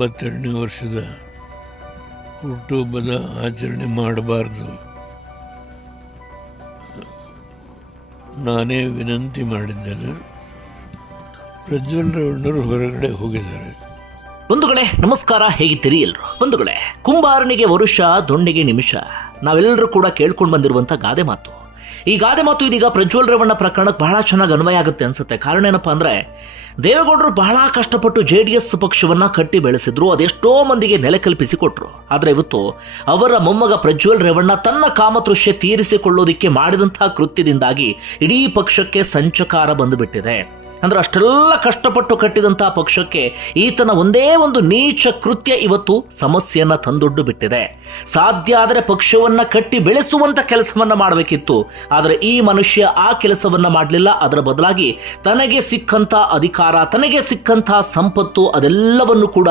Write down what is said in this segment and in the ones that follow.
ಎಂಬತ್ತೆರಡನೇ ವರ್ಷದ ಹುಟ್ಟುಹಬ್ಬದ ಆಚರಣೆ ಮಾಡಬಾರ್ದು. ನಾನೇ ವಿನಂತಿ ಮಾಡಿದ್ದೇನೆ. ಪ್ರಜ್ವಲ್ ಹೊರಗಡೆ ಹೋಗಿದ್ದಾರೆ. ಬಂಧುಗಳೇ, ನಮಸ್ಕಾರ. ಹೇಗಿದ್ದೀರಿ ಎಲ್ರು? ಬಂಧುಗಳೇ, ಕುಂಬಾರನಿಗೆ ವರುಷ, ದೊಣ್ಣೆಗೆ ನಿಮಿಷ. ನಾವೆಲ್ಲರೂ ಕೂಡ ಕೇಳ್ಕೊಂಡು ಬಂದಿರುವಂಥ ಗಾದೆ ಮಾತು. ಈ ಗಾದೆ ಮತ್ತು ಇದೀಗ ಪ್ರಜ್ವಲ್ ರೇವಣ್ಣ ಪ್ರಕರಣಕ್ಕೆ ಬಹಳ ಚೆನ್ನಾಗಿ ಅನ್ವಯ ಆಗುತ್ತೆ ಅನ್ಸುತ್ತೆ. ಕಾರಣ ಏನಪ್ಪಾ ಅಂದ್ರೆ, ದೇವೇಗೌಡರು ಬಹಳ ಕಷ್ಟಪಟ್ಟು ಜೆ ಡಿ ಎಸ್ ಪಕ್ಷವನ್ನ ಕಟ್ಟಿ ಬೆಳೆಸಿದ್ರು, ಅದೆಷ್ಟೋ ಮಂದಿಗೆ ನೆಲೆ ಕಲ್ಪಿಸಿಕೊಟ್ರು. ಆದ್ರೆ ಇವತ್ತು ಅವರ ಮೊಮ್ಮಗ ಪ್ರಜ್ವಲ್ ರೇವಣ್ಣ ತನ್ನ ಕಾಮತೃಷ್ಯ ತೀರಿಸಿಕೊಳ್ಳೋದಿಕ್ಕೆ ಮಾಡಿದಂತಹ ಕೃತ್ಯದಿಂದಾಗಿ ಇಡೀ ಪಕ್ಷಕ್ಕೆ ಸಂಚಕಾರ ಬಂದುಬಿಟ್ಟಿದೆ. ಅಂದ್ರೆ ಅಷ್ಟೆಲ್ಲ ಕಷ್ಟಪಟ್ಟು ಕಟ್ಟಿದಂತಹ ಪಕ್ಷಕ್ಕೆ ಈತನ ಒಂದೇ ಒಂದು ನೀಚ ಕೃತ್ಯ ಇವತ್ತು ಸಮಸ್ಯೆಯನ್ನು ತಂದೊಡ್ಡು ಬಿಟ್ಟಿದೆ. ಸಾಧ್ಯ ಆದರೆ ಪಕ್ಷವನ್ನು ಕಟ್ಟಿ ಬೆಳೆಸುವಂಥ ಕೆಲಸವನ್ನು ಮಾಡಬೇಕಿತ್ತು. ಆದರೆ ಈ ಮನುಷ್ಯ ಆ ಕೆಲಸವನ್ನು ಮಾಡಲಿಲ್ಲ. ಅದರ ಬದಲಾಗಿ ತನಗೆ ಸಿಕ್ಕಂತ ಅಧಿಕಾರ, ತನಗೆ ಸಿಕ್ಕಂತ ಸಂಪತ್ತು ಅದೆಲ್ಲವನ್ನು ಕೂಡ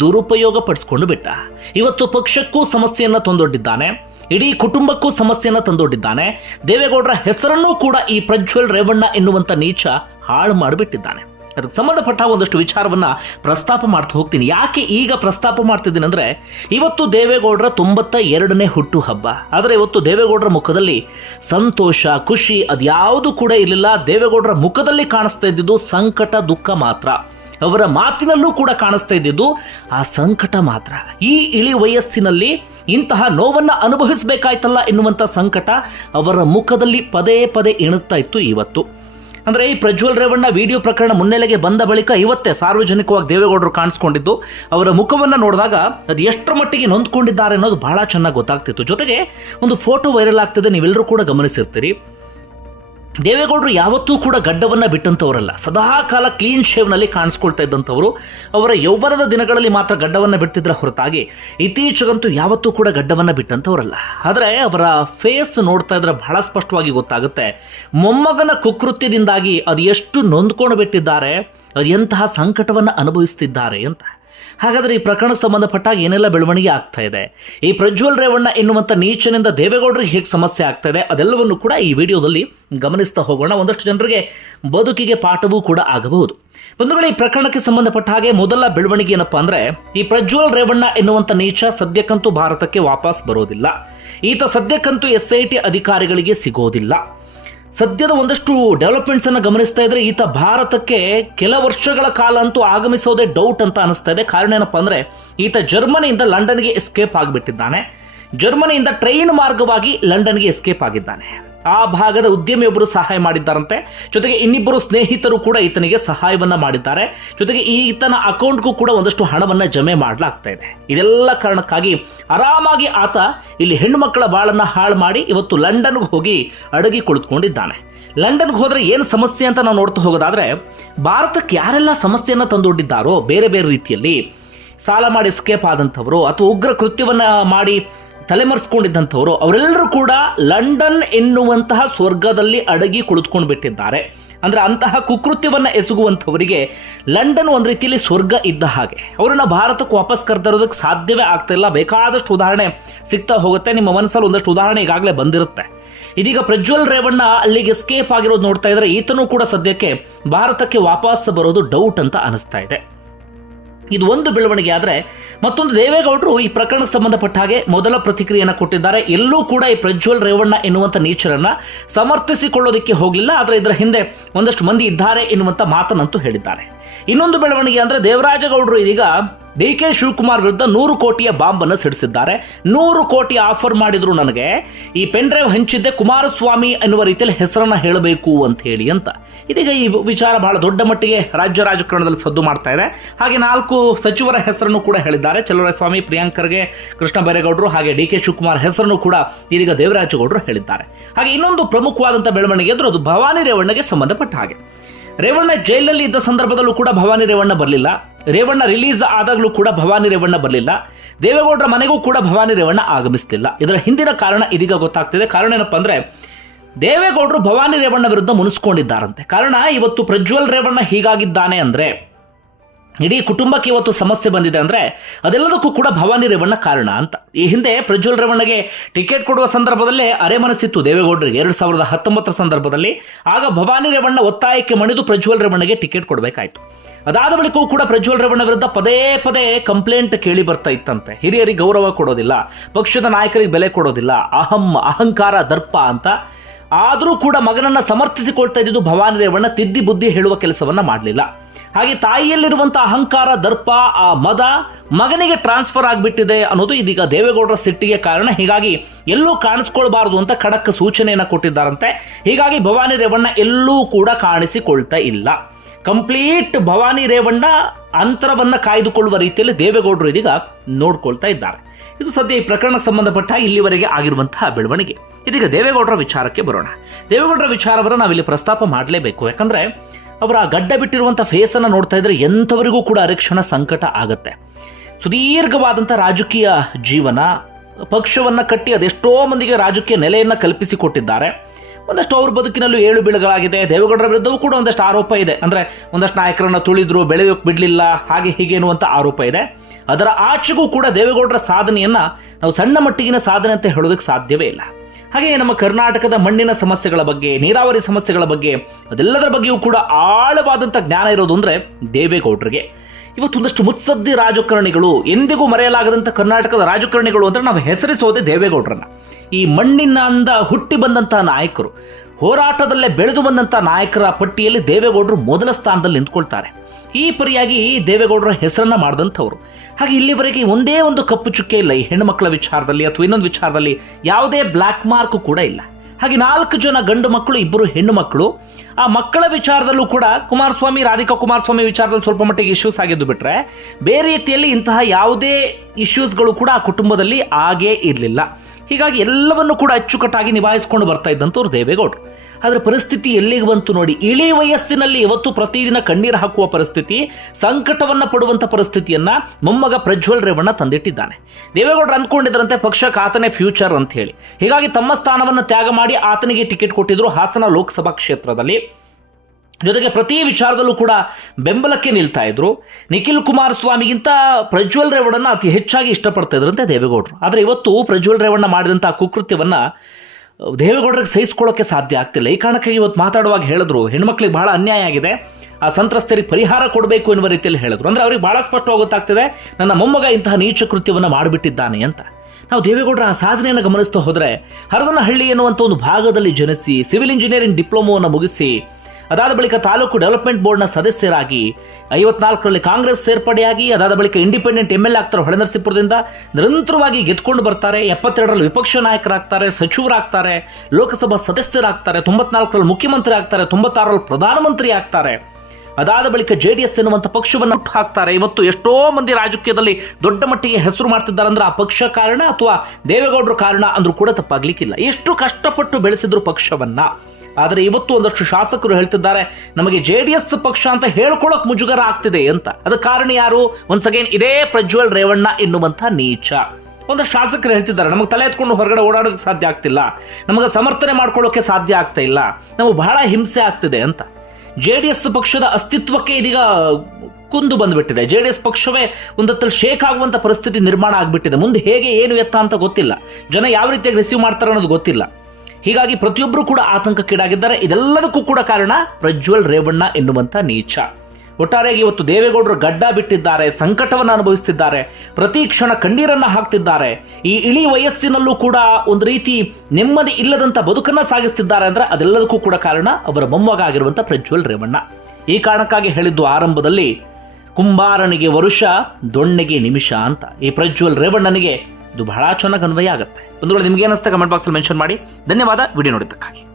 ದುರುಪಯೋಗ ಪಡಿಸ್ಕೊಂಡು ಬಿಟ್ಟ. ಇವತ್ತು ಪಕ್ಷಕ್ಕೂ ಸಮಸ್ಯೆಯನ್ನು ತಂದೊಡ್ಡಿದ್ದಾನೆ. ಇಡೀ ಕುಟುಂಬಕ್ಕೂ ಸಮಸ್ಯೆಯನ್ನು ತಂದೊಡ್ಡಿದ್ದಾನೆ. ದೇವೇಗೌಡರ ಹೆಸರನ್ನೂ ಕೂಡ ಈ ಪ್ರಜ್ವಲ್ ರೇವಣ್ಣ ಎನ್ನುವಂಥ ನೀಚ ಹಾಳು ಮಾಡಿಬಿಟ್ಟಿದ್ದಾನೆ. ಅದಕ್ಕೆ ಸಂಬಂಧಪಟ್ಟ ಒಂದಷ್ಟು ವಿಚಾರವನ್ನ ಪ್ರಸ್ತಾಪ ಮಾಡ್ತಾ ಹೋಗ್ತೀನಿ. ಯಾಕೆ ಈಗ ಪ್ರಸ್ತಾಪ ಮಾಡ್ತಿದ್ದೀನಿ ಅಂದ್ರೆ, ಇವತ್ತು ದೇವೇಗೌಡರ ತೊಂಬತ್ತ ಎರಡನೇ ಹುಟ್ಟು ಹಬ್ಬ ಆದರೆ ಇವತ್ತು ದೇವೇಗೌಡರ ಮುಖದಲ್ಲಿ ಸಂತೋಷ, ಖುಷಿ ಅದ್ಯಾವುದು ಕೂಡ ಇರಲಿಲ್ಲ. ದೇವೇಗೌಡರ ಮುಖದಲ್ಲಿ ಕಾಣಿಸ್ತಾ ಇದ್ದಿದ್ದು ಸಂಕಟ, ದುಃಖ ಮಾತ್ರ. ಅವರ ಮಾತಿನಲ್ಲೂ ಕೂಡ ಕಾಣಿಸ್ತಾ ಇದ್ದಿದ್ದು ಆ ಸಂಕಟ ಮಾತ್ರ. ಈ ಇಳಿ ವಯಸ್ಸಿನಲ್ಲಿ ಇಂತಹ ನೋವನ್ನ ಅನುಭವಿಸಬೇಕಾಯ್ತಲ್ಲ ಎನ್ನುವಂಥ ಸಂಕಟ ಅವರ ಮುಖದಲ್ಲಿ ಪದೇ ಪದೇ ಇಣುತ್ತಾ ಇತ್ತು ಇವತ್ತು. ಅಂದ್ರೆ ಈ ಪ್ರಜ್ವಲ್ ರೇವಣ್ಣ ವಿಡಿಯೋ ಪ್ರಕರಣ ಮುನ್ನೆಲೆಗೆ ಬಂದ ಬಳಿಕ ಇವತ್ತೇ ಸಾರ್ವಜನಿಕವಾಗಿ ದೇವೇಗೌಡರು ಕಾಣಿಸ್ಕೊಂಡಿದ್ದು, ಅವರ ಮುಖವನ್ನ ನೋಡಿದಾಗ ಅದು ಎಷ್ಟರ ಮಟ್ಟಿಗೆ ನೊಂದ್ಕೊಂಡಿದ್ದಾರೆ ಅನ್ನೋದು ಬಹಳ ಚೆನ್ನಾಗಿ ಗೊತ್ತಾಗ್ತಿತ್ತು. ಜೊತೆಗೆ ಒಂದು ಫೋಟೋ ವೈರಲ್ ಆಗ್ತಿದೆ, ನೀವೆಲ್ಲರೂ ಕೂಡ ಗಮನಿಸಿರ್ತೀರಿ. ದೇವೇಗೌಡರು ಯಾವತ್ತೂ ಕೂಡ ಗಡ್ಡವನ್ನು ಬಿಟ್ಟಂಥವರಲ್ಲ ಸದಾ ಕಾಲ ಕ್ಲೀನ್ ಶೇವ್ನಲ್ಲಿ ಕಾಣಿಸ್ಕೊಳ್ತಾ ಇದ್ದಂಥವರು, ಅವರ ಯೌವನದ ದಿನಗಳಲ್ಲಿ ಮಾತ್ರ ಗಡ್ಡವನ್ನು ಬಿಡ್ತಿದ್ರ ಹೊರತಾಗಿ ಇತ್ತೀಚೆಗಂತೂ ಯಾವತ್ತೂ ಕೂಡ ಗಡ್ಡವನ್ನು ಬಿಟ್ಟಂಥವರಲ್ಲ ಆದರೆ ಅವರ ಫೇಸ್ ನೋಡ್ತಾ ಇದ್ರೆ ಬಹಳ ಸ್ಪಷ್ಟವಾಗಿ ಗೊತ್ತಾಗುತ್ತೆ. ಮೊಮ್ಮಗನ ಕುಕೃತ್ಯದಿಂದಾಗಿ ಅದು ಎಷ್ಟು ನೊಂದ್ಕೊಂಡು ಬಿಟ್ಟಿದ್ದಾರೆ, ಅದು ಎಂತಹ ಸಂಕಟವನ್ನು ಅನುಭವಿಸ್ತಿದ್ದಾರೆ ಅಂತ. ಹಾಗಾದ್ರೆ ಈ ಪ್ರಕರಣಕ್ಕೆ ಸಂಬಂಧಪಟ್ಟಾಗ ಏನೆಲ್ಲ ಬೆಳವಣಿಗೆ ಆಗ್ತಾ ಇದೆ? ಈ ಪ್ರಜ್ವಲ್ ರೇವಣ್ಣ ಎನ್ನುವಂಥ ನೀಚನಿಂದ ದೇವೇಗೌಡರಿಗೆ ಹೇಗೆ ಸಮಸ್ಯೆ ಆಗ್ತಾ ಇದೆ? ಅದೆಲ್ಲವನ್ನು ಕೂಡ ಈ ವಿಡಿಯೋದಲ್ಲಿ ಗಮನಿಸ್ತಾ ಹೋಗೋಣ. ಒಂದಷ್ಟು ಜನರಿಗೆ ಬದುಕಿಗೆ ಪಾಠವೂ ಕೂಡ ಆಗಬಹುದು. ಬಂಧುಗಳೇ, ಈ ಪ್ರಕರಣಕ್ಕೆ ಸಂಬಂಧಪಟ್ಟ ಹಾಗೆ ಮೊದಲ ಬೆಳವಣಿಗೆ ಏನಪ್ಪಾ ಅಂದರೆ, ಈ ಪ್ರಜ್ವಲ್ ರೇವಣ್ಣ ಎನ್ನುವಂಥ ನೀಚ ಸದ್ಯಕ್ಕಂತೂ ಭಾರತಕ್ಕೆ ವಾಪಸ್ ಬರೋದಿಲ್ಲ. ಈತ ಸದ್ಯಕ್ಕಂತೂ ಎಸ್ ಐ ಟಿ ಅಧಿಕಾರಿಗಳಿಗೆ ಸಿಗೋದಿಲ್ಲ. ಸದ್ಯದ ಒಂದಷ್ಟು ಡೆವಲಪ್ಮೆಂಟ್ಸ್ ಅನ್ನು ಗಮನಿಸ್ತಾ ಇದ್ರೆ ಈತ ಭಾರತಕ್ಕೆ ಕೆಲ ವರ್ಷಗಳ ಕಾಲ ಅಂತೂ ಆಗಮಿಸೋದೇ ಡೌಟ್ ಅಂತ ಅನಿಸ್ತಾ ಇದೆ. ಕಾರಣ ಏನಪ್ಪಾ ಅಂದ್ರೆ ಈತ ಜರ್ಮನಿಯಿಂದ ಲಂಡನ್ಗೆ ಎಸ್ಕೇಪ್ ಆಗಿಬಿಟ್ಟಿದ್ದಾನೆ. ಜರ್ಮನಿಯಿಂದ ಟ್ರೈನ್ ಮಾರ್ಗವಾಗಿ ಲಂಡನ್ಗೆ ಎಸ್ಕೇಪ್ ಆಗಿದ್ದಾನೆ. ಆ ಭಾಗದ ಉದ್ಯಮಿಯೊಬ್ಬರು ಸಹಾಯ ಮಾಡಿದ್ದಾರಂತೆ. ಜೊತೆಗೆ ಇನ್ನಿಬ್ಬರು ಸ್ನೇಹಿತರು ಕೂಡ ಈತನಿಗೆ ಸಹಾಯವನ್ನ ಮಾಡಿದ್ದಾರೆ. ಜೊತೆಗೆ ಈತನ ಅಕೌಂಟ್ಗೂ ಕೂಡ ಒಂದಷ್ಟು ಹಣವನ್ನ ಜಮೆ ಮಾಡಲಾಗ್ತಾ ಇದೆ. ಇದೆಲ್ಲ ಕಾರಣಕ್ಕಾಗಿ ಆರಾಮಾಗಿ ಆತ ಇಲ್ಲಿ ಹೆಣ್ಣುಮಕ್ಕಳ ಬಾಳನ್ನ ಹಾಳು ಮಾಡಿ ಇವತ್ತು ಲಂಡನ್ಗೆ ಹೋಗಿ ಅಡಗಿ ಕುಳಿತುಕೊಂಡಿದ್ದಾನೆ. ಲಂಡನ್ಗೆ ಹೋದರೆ ಏನು ಸಮಸ್ಯೆ ಅಂತ ನಾವು ನೋಡ್ತಾ ಹೋಗೋದಾದ್ರೆ, ಭಾರತಕ್ಕೆ ಯಾರೆಲ್ಲ ಸಮಸ್ಯೆಯನ್ನು ತಂದೊಡ್ಡಿದ್ದಾರೋ ಬೇರೆ ಬೇರೆ ರೀತಿಯಲ್ಲಿ ಸಾಲ ಮಾಡಿ ಎಸ್ಕೇಪ್ ಆದಂಥವರು ಅಥವಾ ಉಗ್ರ ಕೃತ್ಯವನ್ನು ಮಾಡಿ ತಲೆಮರೆಸ್ಕೊಂಡಿದ್ದಂಥವರು, ಅವರೆಲ್ಲರೂ ಕೂಡ ಲಂಡನ್ ಎನ್ನುವಂತಹ ಸ್ವರ್ಗದಲ್ಲಿ ಅಡಗಿ ಕುಳಿತುಕೊಂಡು ಬಿಟ್ಟಿದ್ದಾರೆ. ಅಂದರೆ ಅಂತಹ ಕುಕೃತ್ಯವನ್ನು ಎಸಗುವಂಥವರಿಗೆ ಲಂಡನ್ ಒಂದು ರೀತಿಯಲ್ಲಿ ಸ್ವರ್ಗ ಇದ್ದ ಹಾಗೆ. ಅವರನ್ನು ಭಾರತಕ್ಕೆ ವಾಪಸ್ ಕರೆದರೋದಕ್ಕೆ ಸಾಧ್ಯವೇ ಆಗ್ತಾ ಇಲ್ಲ. ಬೇಕಾದಷ್ಟು ಉದಾಹರಣೆ ಸಿಗ್ತಾ ಹೋಗುತ್ತೆ. ನಿಮ್ಮ ಮನಸ್ಸಲ್ಲಿ ಒಂದಷ್ಟು ಉದಾಹರಣೆ ಈಗಾಗಲೇ ಬಂದಿರುತ್ತೆ. ಇದೀಗ ಪ್ರಜ್ವಲ್ ರೇವಣ್ಣ ಅಲ್ಲಿಗೆ ಎಸ್ಕೇಪ್ ಆಗಿರೋದು ನೋಡ್ತಾ ಇದ್ರೆ ಈತನೂ ಕೂಡ ಸದ್ಯಕ್ಕೆ ಭಾರತಕ್ಕೆ ವಾಪಸ್ ಬರೋದು ಡೌಟ್ ಅಂತ ಅನಿಸ್ತಾ ಇದೆ. ಇದು ಒಂದು ಬೆಳವಣಿಗೆ ಆದರೆ ಮತ್ತೊಂದು ದೇವೇಗೌಡರು ಈ ಪ್ರಕರಣಕ್ಕೆ ಸಂಬಂಧಪಟ್ಟ ಹಾಗೆ ಮೊದಲ ಪ್ರತಿಕ್ರಿಯೆಯನ್ನು ಕೊಟ್ಟಿದ್ದಾರೆ. ಎಲ್ಲೂ ಕೂಡ ಈ ಪ್ರಜ್ವಲ್ ರೇವಣ್ಣ ಎನ್ನುವಂಥ ನೀಚರನ್ನ ಸಮರ್ಥಿಸಿಕೊಳ್ಳೋದಕ್ಕೆ ಹೋಗಲಿಲ್ಲ. ಆದರೆ ಇದರ ಹಿಂದೆ ಒಂದಷ್ಟು ಮಂದಿ ಇದ್ದಾರೆ ಎನ್ನುವಂಥ ಮಾತನ್ನಂತೂ ಹೇಳಿದ್ದಾರೆ. ಇನ್ನೊಂದು ಬೆಳವಣಿಗೆ ಅಂದರೆ ದೇವರಾಜಗೌಡರು ಇದೀಗ ಡಿ ಕೆ ಶಿವಕುಮಾರ್ ವಿರುದ್ಧ ನೂರು ಕೋಟಿಯ ಬಾಂಬನ್ನು ಸಿಡಿಸಿದ್ದಾರೆ. ನೂರು ಕೋಟಿ ಆಫರ್ ಮಾಡಿದ್ರು ನನಗೆ. ಈ ಪೆನ್ ಡ್ರೈವ್ ಹಂಚಿದ್ದೆ ಕುಮಾರಸ್ವಾಮಿ ಎನ್ನುವ ರೀತಿಯಲ್ಲಿ ಹೆಸರನ್ನ ಹೇಳಬೇಕು ಅಂತ ಹೇಳಿ ಅಂತ. ಇದೀಗ ಈ ವಿಚಾರ ಬಹಳ ದೊಡ್ಡ ಮಟ್ಟಿಗೆ ರಾಜ್ಯ ರಾಜಕಾರಣದಲ್ಲಿ ಸದ್ದು ಮಾಡ್ತಾ ಇದೆ. ಹಾಗೆ ನಾಲ್ಕು ಸಚಿವರ ಹೆಸರನ್ನು ಕೂಡ ಹೇಳಿದ್ದಾರೆ. ಚಲುವರಾಯಸ್ವಾಮಿ ಪ್ರಿಯಾಂಕರ್ಗೆ ಕೃಷ್ಣ ಬೈರೇಗೌಡರು ಹಾಗೆ ಡಿ ಕೆ ಶಿವಕುಮಾರ್ ಹೆಸರನ್ನು ಕೂಡ ಇದೀಗ ದೇವರಾಜಗೌಡರು ಹೇಳಿದ್ದಾರೆ. ಹಾಗೆ ಇನ್ನೊಂದು ಪ್ರಮುಖವಾದಂಥ ಬೆಳವಣಿಗೆ ಅಂದ್ರೆ ಅದು ಭವಾನಿ ರೇವಣ್ಣಗೆ ಸಂಬಂಧಪಟ್ಟ ಹಾಗೆ. ರೇವಣ್ಣ ಜೈಲಲ್ಲಿ ಇದ್ದ ಸಂದರ್ಭದಲ್ಲೂ ಕೂಡ ಭವಾನಿ ರೇವಣ್ಣ ಬರಲಿಲ್ಲ. ರೇವಣ್ಣ ರಿಲೀಸ್ ಆದಾಗಲೂ ಕೂಡ ಭವಾನಿ ರೇವಣ್ಣ ಬರಲಿಲ್ಲ. ದೇವೇಗೌಡರ ಮನೆಗೂ ಕೂಡ ಭವಾನಿ ರೇವಣ್ಣ ಆಗಮಿಸ್ತಿಲ್ಲ. ಇದರ ಹಿಂದಿನ ಕಾರಣ ಇದೀಗ ಗೊತ್ತಾಗ್ತಿದೆ. ಕಾರಣ ಏನಪ್ಪ ಅಂದರೆ, ದೇವೇಗೌಡರು ಭವಾನಿ ರೇವಣ್ಣ ವಿರುದ್ಧ ಮುನಿಸ್ಕೊಂಡಿದ್ದಾರಂತೆ. ಕಾರಣ, ಇವತ್ತು ಪ್ರಜ್ವಲ್ ರೇವಣ್ಣ ಹೀಗಾಗಿದ್ದಾನೆ ಅಂದ್ರೆ ಇಡೀ ಕುಟುಂಬಕ್ಕೆ ಇವತ್ತು ಸಮಸ್ಯೆ ಬಂದಿದೆ ಅಂದರೆ ಅದೆಲ್ಲದಕ್ಕೂ ಕೂಡ ಭವಾನಿ ರೇವಣ್ಣ ಕಾರಣ ಅಂತ. ಈ ಹಿಂದೆ ಪ್ರಜ್ವಲ್ ರೇವಣ್ಣಗೆ ಟಿಕೆಟ್ ಕೊಡುವ ಸಂದರ್ಭದಲ್ಲೇ ಅರೆಮನಸ್ಸಿತ್ತು ದೇವೇಗೌಡರಿಗೆ. ಎರಡು ಸಾವಿರದ ಹತ್ತೊಂಬತ್ತರ ಸಂದರ್ಭದಲ್ಲಿ ಆಗ ಭವಾನಿ ರೇವಣ್ಣ ಒತ್ತಾಯಕ್ಕೆ ಮಣಿದು ಪ್ರಜ್ವಲ್ ರೇವಣ್ಣಗೆ ಟಿಕೆಟ್ ಕೊಡಬೇಕಾಯಿತು. ಅದಾದ ಬಳಿಕವೂ ಕೂಡ ಪ್ರಜ್ವಲ್ ರೇವಣ್ಣ ವಿರುದ್ಧ ಪದೇ ಪದೇ ಕಂಪ್ಲೇಂಟ್ ಕೇಳಿ ಬರ್ತಾ ಇತ್ತಂತೆ. ಹಿರಿಯರಿಗೆ ಗೌರವ ಕೊಡೋದಿಲ್ಲ, ಪಕ್ಷದ ನಾಯಕರಿಗೆ ಬೆಲೆ ಕೊಡೋದಿಲ್ಲ, ಅಹಂ, ಅಹಂಕಾರ, ದರ್ಪ ಅಂತ. ಆದರೂ ಕೂಡ ಮಗನನ್ನು ಸಮರ್ಥಿಸಿಕೊಳ್ತಾ ಇದ್ದಿದ್ದು ಭವಾನಿ ರೇವಣ್ಣ ತಿದ್ದಿ ಬುದ್ಧಿ ಹೇಳುವ ಕೆಲಸವನ್ನು ಮಾಡಲಿಲ್ಲ. ಹಾಗೆ ತಾಯಿಯಲ್ಲಿರುವಂಥ ಅಹಂಕಾರ, ದರ್ಪ, ಆ ಮದ ಮಗನಿಗೆ ಟ್ರಾನ್ಸ್ಫರ್ ಆಗಿಬಿಟ್ಟಿದೆ ಅನ್ನೋದು ಇದೀಗ ದೇವೇಗೌಡರ ಸಿಟ್ಟಿಗೆ ಕಾರಣ. ಹೀಗಾಗಿ ಎಲ್ಲೂ ಕಾಣಿಸ್ಕೊಳ್ಬಾರ್ದು ಅಂತ ಖಡಕ್ ಸೂಚನೆಯನ್ನು ಕೊಟ್ಟಿದ್ದಾರಂತೆ. ಹೀಗಾಗಿ ಭವಾನಿ ರೇವಣ್ಣ ಎಲ್ಲೂ ಕೂಡ ಕಾಣಿಸಿಕೊಳ್ತಾ ಇಲ್ಲ. ಕಂಪ್ಲೀಟ್ ಭವಾನಿ ರೇವಣ್ಣ ಅಂತರವನ್ನ ಕಾಯ್ದುಕೊಳ್ಳುವ ರೀತಿಯಲ್ಲಿ ದೇವೇಗೌಡರು ಇದೀಗ ನೋಡ್ಕೊಳ್ತಾ ಇದ್ದಾರೆ. ಇದು ಸದ್ಯ ಈ ಪ್ರಕರಣಕ್ಕೆ ಸಂಬಂಧಪಟ್ಟ ಇಲ್ಲಿವರೆಗೆ ಆಗಿರುವಂತಹ ಬೆಳವಣಿಗೆ. ಇದೀಗ ದೇವೇಗೌಡರ ವಿಚಾರಕ್ಕೆ ಬರೋಣ. ದೇವೇಗೌಡರ ವಿಚಾರವನ್ನು ನಾವಿಲ್ಲಿ ಪ್ರಸ್ತಾಪ ಮಾಡಲೇಬೇಕು. ಯಾಕಂದ್ರೆ ಅವರ ಗಡ್ಡ ಬಿಟ್ಟಿರುವಂಥ ಫೇಸನ್ನು ನೋಡ್ತಾ ಇದ್ರೆ ಎಂಥವರಿಗೂ ಕೂಡ ಅರಕ್ಷಣ ಸಂಕಟ ಆಗುತ್ತೆ. ಸುದೀರ್ಘವಾದಂಥ ರಾಜಕೀಯ ಜೀವನ, ಪಕ್ಷವನ್ನು ಕಟ್ಟಿ ಅದೆಷ್ಟೋ ಮಂದಿಗೆ ರಾಜಕೀಯ ನೆಲೆಯನ್ನು ಕಲ್ಪಿಸಿಕೊಟ್ಟಿದ್ದಾರೆ ಒಂದಷ್ಟು ಅವ್ರ ಬದುಕಿನಲ್ಲೂ ಏಳು ಬೀಳುಗಳಾಗಿದೆ. ದೇವೇಗೌಡರ ವಿರುದ್ಧವೂ ಕೂಡ ಒಂದಷ್ಟು ಆರೋಪ ಇದೆ. ಅಂದರೆ ಒಂದಷ್ಟು ನಾಯಕರನ್ನು ತುಳಿದ್ರು, ಬೆಳೆಯೋಕೆ ಬಿಡಲಿಲ್ಲ, ಹಾಗೆ ಹೀಗೆ ಎನ್ನುವಂಥ ಆರೋಪ ಇದೆ. ಅದರ ಆಚೆಗೂ ಕೂಡ ದೇವೇಗೌಡರ ಸಾಧನೆಯನ್ನು ನಾವು ಸಣ್ಣ ಮಟ್ಟಿಗಿನ ಸಾಧನೆ ಅಂತ ಹೇಳೋದಕ್ಕೆ ಸಾಧ್ಯವೇ ಇಲ್ಲ. ಹಾಗೆ ನಮ್ಮ ಕರ್ನಾಟಕದ ಮಣ್ಣಿನ ಸಮಸ್ಯೆಗಳ ಬಗ್ಗೆ, ನೀರಾವರಿ ಸಮಸ್ಯೆಗಳ ಬಗ್ಗೆ, ಅದೆಲ್ಲದರ ಬಗ್ಗೆಯೂ ಕೂಡ ಆಳವಾದಂಥ ಜ್ಞಾನ ಇರೋದು ಅಂದರೆ ದೇವೇಗೌಡರಿಗೆ. ಇವತ್ತೊಂದಷ್ಟು ಮುತ್ಸದ್ದಿ ರಾಜಕಾರಣಿಗಳು ಎಂದಿಗೂ ಮರೆಯಲಾಗದಂಥ ಕರ್ನಾಟಕದ ರಾಜಕಾರಣಿಗಳು ಅಂದರೆ ನಾವು ಹೆಸರಿಸೋದೆ ದೇವೇಗೌಡರನ್ನ. ಈ ಮಣ್ಣಿನಿಂದ ಹುಟ್ಟಿ ಬಂದಂತಹ ನಾಯಕರು, ಹೋರಾಟದಲ್ಲೇ ಬೆಳೆದು ಬಂದಂಥ ನಾಯಕರ ಪಟ್ಟಿಯಲ್ಲಿ ದೇವೇಗೌಡರು ಮೊದಲ ಸ್ಥಾನದಲ್ಲಿ ನಿಂತ್ಕೊಳ್ತಾರೆ. ಈ ಪರಿಯಾಗಿ ದೇವೇಗೌಡರ ಹೆಸರನ್ನ ಮಾಡಿದಂಥವ್ರು. ಹಾಗೆ ಇಲ್ಲಿವರೆಗೆ ಒಂದೇ ಒಂದು ಕಪ್ಪು ಚುಕ್ಕೆ ಇಲ್ಲ, ಈ ಹೆಣ್ಣುಮಕ್ಕಳ ವಿಚಾರದಲ್ಲಿ ಅಥವಾ ಇನ್ನೊಂದು ವಿಚಾರದಲ್ಲಿ ಯಾವುದೇ ಬ್ಲ್ಯಾಕ್ ಮಾರ್ಕ್ ಕೂಡ ಇಲ್ಲ. ಹಾಗೆ ನಾಲ್ಕು ಜನ ಗಂಡು ಮಕ್ಕಳು, ಇಬ್ಬರು ಹೆಣ್ಣು ಮಕ್ಕಳು. ಆ ಮಕ್ಕಳ ವಿಚಾರದಲ್ಲೂ ಕೂಡ ಕುಮಾರಸ್ವಾಮಿ, ರಾಧಿಕಾ ಕುಮಾರಸ್ವಾಮಿ ವಿಚಾರದಲ್ಲಿ ಸ್ವಲ್ಪ ಮಟ್ಟಿಗೆ ಇಶ್ಯೂಸ್ ಆಗಿದ್ದು ಬಿಟ್ಟರೆ ಬೇರೆ ರೀತಿಯಲ್ಲಿ ಇಂತಹ ಯಾವುದೇ ಇಶ್ಯೂಸ್ಗಳು ಕೂಡ ಆ ಕುಟುಂಬದಲ್ಲಿ ಆಗೇ ಇರಲಿಲ್ಲ. ಹೀಗಾಗಿ ಎಲ್ಲವನ್ನು ಕೂಡ ಅಚ್ಚುಕಟ್ಟಾಗಿ ನಿಭಾಯಿಸಿಕೊಂಡು ಬರ್ತಾ ಇದ್ದಂಥವ್ರು ದೇವೇಗೌಡರು. ಅದರ ಪರಿಸ್ಥಿತಿ ಎಲ್ಲಿಗೆ ಬಂತು ನೋಡಿ, ಇಳಿ ವಯಸ್ಸಿನಲ್ಲಿ ಇವತ್ತು ಪ್ರತಿದಿನ ಕಣ್ಣೀರು ಹಾಕುವ ಪರಿಸ್ಥಿತಿ, ಸಂಕಟವನ್ನು ಪಡುವಂಥ ಪರಿಸ್ಥಿತಿಯನ್ನು ಮೊಮ್ಮಗ ಪ್ರಜ್ವಲ್ ರೇವಣ್ಣ ತಂದಿಟ್ಟಿದ್ದಾನೆ. ದೇವೇಗೌಡರು ಅಂದ್ಕೊಂಡಿದ್ರಂತೆ ಪಕ್ಷಕ್ಕೆ ಆತನೇ ಫ್ಯೂಚರ್ ಅಂತ ಹೇಳಿ. ಹೀಗಾಗಿ ತಮ್ಮ ಸ್ಥಾನವನ್ನು ತ್ಯಾಗ ಮಾಡಿ ಆತನಿಗೆ ಟಿಕೆಟ್ ಕೊಟ್ಟಿದ್ರು ಹಾಸನ ಲೋಕಸಭಾ ಕ್ಷೇತ್ರದಲ್ಲಿ. ಜೊತೆಗೆ ಪ್ರತಿ ವಿಚಾರದಲ್ಲೂ ಕೂಡ ಬೆಂಬಲಕ್ಕೆ ನಿಲ್ತಾ ಇದ್ರು. ನಿಖಿಲ್ ಕುಮಾರಸ್ವಾಮಿಗಿಂತ ಪ್ರಜ್ವಲ್ ರೇವಣ್ಣ ಅತಿ ಹೆಚ್ಚಾಗಿ ಇಷ್ಟಪಡ್ತಾ ಇದ್ರಂತೆ ದೇವೇಗೌಡರು. ಆದರೆ ಇವತ್ತು ಪ್ರಜ್ವಲ್ ರೇವಣ್ಣ ಮಾಡಿದಂಥ ಕುಕೃತ್ಯವನ್ನು ದೇವೇಗೌಡರಿಗೆ ಸಹಿಸ್ಕೊಳ್ಳೋಕ್ಕೆ ಸಾಧ್ಯ ಆಗ್ತಿಲ್ಲ. ಈ ಕಾರಣಕ್ಕಾಗಿ ಇವತ್ತು ಮಾತಾಡುವಾಗ ಹೇಳಿದ್ರು, ಹೆಣ್ಮಕ್ಳಿಗೆ ಬಹಳ ಅನ್ಯಾಯ ಆಗಿದೆ. ಆ ಸಂತ್ರಸ್ತರಿಗೆ ಪರಿಹಾರ ಕೊಡಬೇಕು ಎನ್ನುವ ರೀತಿಯಲ್ಲಿ ಹೇಳಿದ್ರು. ಅಂದರೆ ಅವ್ರಿಗೆ ಭಾಳ ಸ್ಪಷ್ಟವಾಗಿ ಗೊತ್ತಾಗ್ತಿದೆ, ನನ್ನ ಮೊಮ್ಮಗ ಇಂತಹ ನೀಚ ಕೃತ್ಯವನ್ನು ಮಾಡಿಬಿಟ್ಟಿದ್ದಾನೆ ಅಂತ. ನಾವು ದೇವೇಗೌಡರ ಆ ಸಾಧನೆಯನ್ನು ಗಮನಿಸ್ತಾ ಹೋದರೆ, ಹರದನಹಳ್ಳಿ ಎನ್ನುವಂಥ ಒಂದು ಭಾಗದಲ್ಲಿ ಜನಿಸಿ, ಸಿವಿಲ್ ಇಂಜಿನಿಯರಿಂಗ್ ಡಿಪ್ಲೊಮೋವನ್ನು ಮುಗಿಸಿ ಅದಾದ ಬಳಿಕ ತಾಲೂಕು ಡೆವಲಪ್ಮೆಂಟ್ ಬೋರ್ಡ್ನ ಸದಸ್ಯರಾಗಿ ಐವತ್ನಾಲ್ಕರಲ್ಲಿ ಕಾಂಗ್ರೆಸ್ ಸೇರ್ಪಡೆಯಾಗಿ, ಅದಾದ ಬಳಿಕ ಇಂಡಿಪೆಂಡೆಂಟ್ ಎಂ ಎಲ್ ಆಗ್ತಾರೆ ಹೊಳೆನರಸೀಪುರದಿಂದ, ನಿರಂತರವಾಗಿ ಗೆದ್ಕೊಂಡು ಬರ್ತಾರೆ. ಎಪ್ಪತ್ತೆರಡರಲ್ಲಿ ವಿಪಕ್ಷ ನಾಯಕರಾಗ್ತಾರೆ, ಸಚಿವರಾಗ್ತಾರೆ, ಲೋಕಸಭಾ ಸದಸ್ಯರಾಗ್ತಾರೆ, ತೊಂಬತ್ನಾಲ್ಕರಲ್ಲಿ ಮುಖ್ಯಮಂತ್ರಿ ಆಗ್ತಾರೆ, ತೊಂಬತ್ತಾರರಲ್ಲಿ ಪ್ರಧಾನಮಂತ್ರಿ ಆಗ್ತಾರೆ. ಅದಾದ ಬಳಿಕ ಜೆ ಡಿ ಎಸ್ ಎನ್ನುವಂಥ ಪಕ್ಷವನ್ನು ಹಾಕ್ತಾರೆ. ಇವತ್ತು ಎಷ್ಟೋ ಮಂದಿ ರಾಜಕೀಯದಲ್ಲಿ ದೊಡ್ಡ ಮಟ್ಟಿಗೆ ಹೆಸರು ಮಾಡ್ತಿದ್ದಾರೆ ಅಂದ್ರೆ ಆ ಪಕ್ಷ ಕಾರಣ ಅಥವಾ ದೇವೇಗೌಡರು ಕಾರಣ ಅಂದ್ರೂ ಕೂಡ ತಪ್ಪಾಗ್ಲಿಕ್ಕಿಲ್ಲ. ಎಷ್ಟು ಕಷ್ಟಪಟ್ಟು ಬೆಳೆಸಿದ್ರು ಪಕ್ಷವನ್ನ. ಆದರೆ ಇವತ್ತು ಒಂದಷ್ಟು ಶಾಸಕರು ಹೇಳ್ತಿದ್ದಾರೆ, ನಮಗೆ ಜೆ ಡಿ ಎಸ್ ಪಕ್ಷ ಅಂತ ಹೇಳ್ಕೊಳಕ್ ಮುಜುಗರ ಆಗ್ತಿದೆ ಅಂತ. ಅದಕ್ಕೆ ಕಾರಣ ಯಾರು? ಒನ್ಸ್ ಅಗೇನ್ ಇದೇ ಪ್ರಜ್ವಲ್ ರೇವಣ್ಣ ಎನ್ನುವಂತ ನೀಚ. ಒಂದು ಶಾಸಕರು ಹೇಳ್ತಿದ್ದಾರೆ, ನಮಗೆ ತಲೆ ಎತ್ಕೊಂಡು ಹೊರಗಡೆ ಓಡಾಡೋದಕ್ಕೆ ಸಾಧ್ಯ ಆಗ್ತಿಲ್ಲ. ನಮಗೆ ಸಮರ್ಥನೆ ಮಾಡ್ಕೊಳ್ಳೋಕೆ ಸಾಧ್ಯ ಆಗ್ತಾ ಇಲ್ಲ. ನಮಗೆ ಬಹಳ ಹಿಂಸೆ ಆಗ್ತಿದೆ ಅಂತ. ಜೆ ಡಿ ಎಸ್ ಪಕ್ಷದ ಅಸ್ತಿತ್ವಕ್ಕೆ ಇದೀಗ ಕುಂದು ಬಂದುಬಿಟ್ಟಿದೆ. ಜೆ ಡಿ ಎಸ್ ಪಕ್ಷವೇ ಒಂದತ್ತಲ್ಲಿ ಶೇಕ್ ಆಗುವಂಥ ಪರಿಸ್ಥಿತಿ ನಿರ್ಮಾಣ ಆಗಿಬಿಟ್ಟಿದೆ. ಮುಂದೆ ಹೇಗೆ ಏನು ಎತ್ತ ಅಂತ ಗೊತ್ತಿಲ್ಲ. ಜನ ಯಾವ ರೀತಿಯಾಗಿ ರಿಸೀವ್ ಮಾಡ್ತಾರೆ ಅನ್ನೋದು ಗೊತ್ತಿಲ್ಲ. ಹೀಗಾಗಿ ಪ್ರತಿಯೊಬ್ಬರು ಕೂಡ ಆತಂಕಕ್ಕೀಡಾಗಿದ್ದಾರೆ. ಇದೆಲ್ಲದಕ್ಕೂ ಕೂಡ ಕಾರಣ ಪ್ರಜ್ವಲ್ ರೇವಣ್ಣ ಎನ್ನುವಂಥ ನೀಚ. ಒಟ್ಟಾರೆಯಾಗಿ ಇವತ್ತು ದೇವೇಗೌಡರು ಗಡ್ಡ ಬಿಟ್ಟಿದ್ದಾರೆ, ಸಂಕಟವನ್ನು ಅನುಭವಿಸುತ್ತಿದ್ದಾರೆ ಪ್ರತಿ ಕ್ಷಣ ಕಣ್ಣೀರನ್ನು ಹಾಕ್ತಿದ್ದಾರೆ. ಈ ಇಳಿ ವಯಸ್ಸಿನಲ್ಲೂ ಕೂಡ ಒಂದು ರೀತಿ ನೆಮ್ಮದಿ ಇಲ್ಲದಂತ ಬದುಕನ್ನ ಸಾಗಿಸ್ತಿದ್ದಾರೆ ಅಂದ್ರೆ ಅದೆಲ್ಲದಕ್ಕೂ ಕೂಡ ಕಾರಣ ಅವರ ಮೊಮ್ಮಗ ಆಗಿರುವಂತ ಪ್ರಜ್ವಲ್ ರೇವಣ್ಣ. ಈ ಕಾರಣಕ್ಕಾಗಿ ಹೇಳಿದ್ದು ಆರಂಭದಲ್ಲಿ, ಕುಂಬಾರನಿಗೆ ವರುಷ, ದೊಣ್ಣೆಗೆ ನಿಮಿಷ ಅಂತ. ಈ ಪ್ರಜ್ವಲ್ ರೇವಣ್ಣನಿಗೆ ಇದು ಬಹಳ ಚೆನ್ನಾಗಿ ಅನ್ವಯ ಆಗುತ್ತೆ. ಬಂಧುಗಳು, ನಿಮ್ಗೆ ಏನಿಸ್ತಾ ಕಮೆಂಟ್ ಬಾಕ್ಸಲ್ಲಿ ಮೆನ್ಷನ್ ಮಾಡಿ. ಧನ್ಯವಾದ. ವಿಡಿಯೋ ನೋಡಿದ್ದಕ್ಕಾಗಿ.